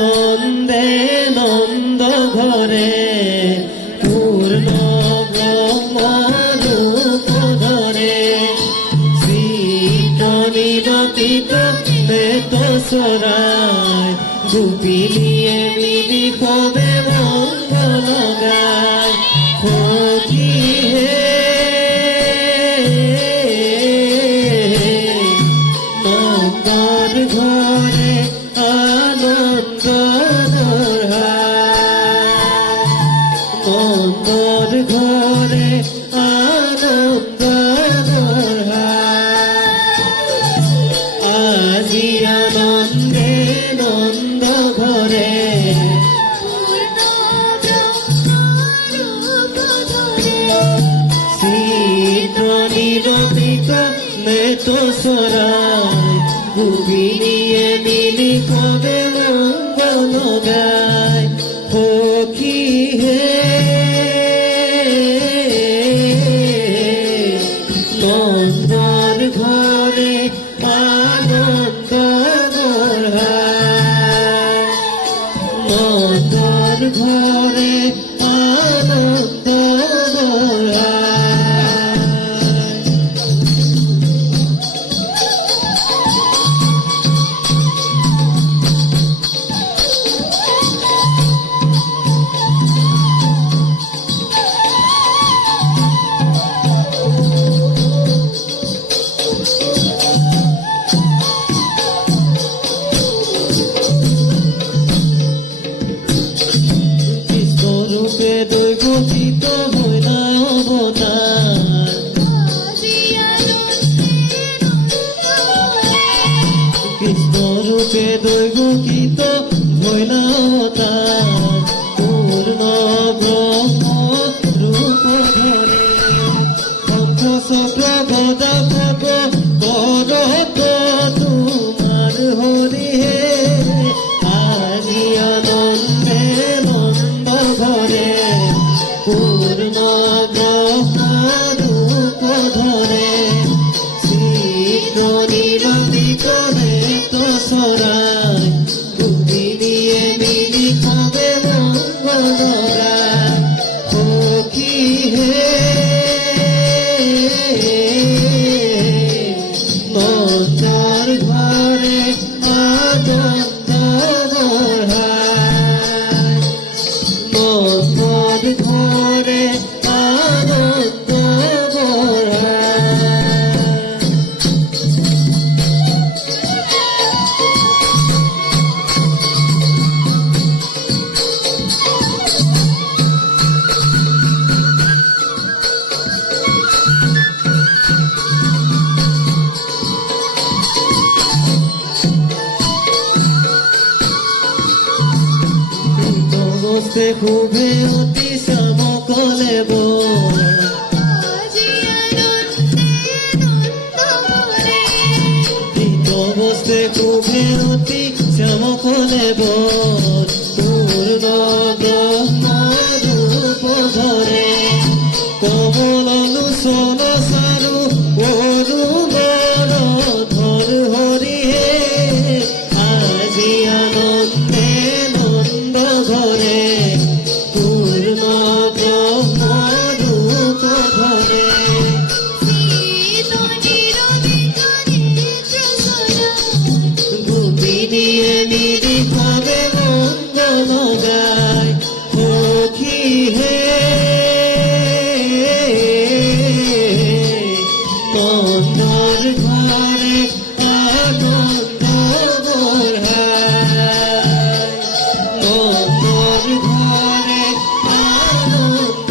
নন্দে নন্দ ঘরে পূর্ণ ব্রহ্মরূপ ধরে শ্রীনিরতিত বেত সরায় গোপিনিয়ে মিলি কবে মঙ্গল গায় সখী হে নন্দর ঘরে আনন্দ নন্দর ঘরে আনন্দ আজি আনন্দে নন্দ ঘরে শ্রীনিরতিত বেত সরায় গোপিনিয়ে মিলি কবে মঙ্গল গায় সখী হে নন্দর ঘরে আনন্দ নন্দর ঘরে আনন্দ দৈবচিত হইলা অবতার কৃষ্ণরূপে দৈবচিত হইলা অবতার পূর্ণ ব্রহ্ম রূপ ধরে শঙ্খ চক্র গদা পদ্ম করত তোমার হরি হে আজি আনন্দে নন্দ ঘরে পূর্ণ ব্রহ্মরূপ ধরে শ্রীনিরতিত বেত সরায় গোপিনিয়ে মিলি কবে মঙ্গল গায় সখী হে নন্দর ঘরে আনন্দ নন্দর ঘরে আনন্দ খুবে অতি শ্যামকলে বস্তে খুবে অতি শ্যামকলে পূর্ণ ব্রহ্মরূপ ধরে কমল লোচন চারু অৰুণৰ ধৰ হৰি হে আজি আনন্দে নন্দ ঘরে পূর্ণ ব্রহ্মরূপ ধরে গোপিনিয়ে মিলি কবে মঙ্গল গায় সখী হে নন্দর ঘরে আনন্দ নন্দর ঘরে আনন্দ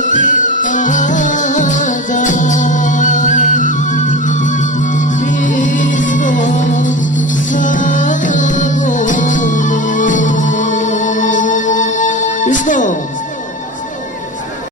সখী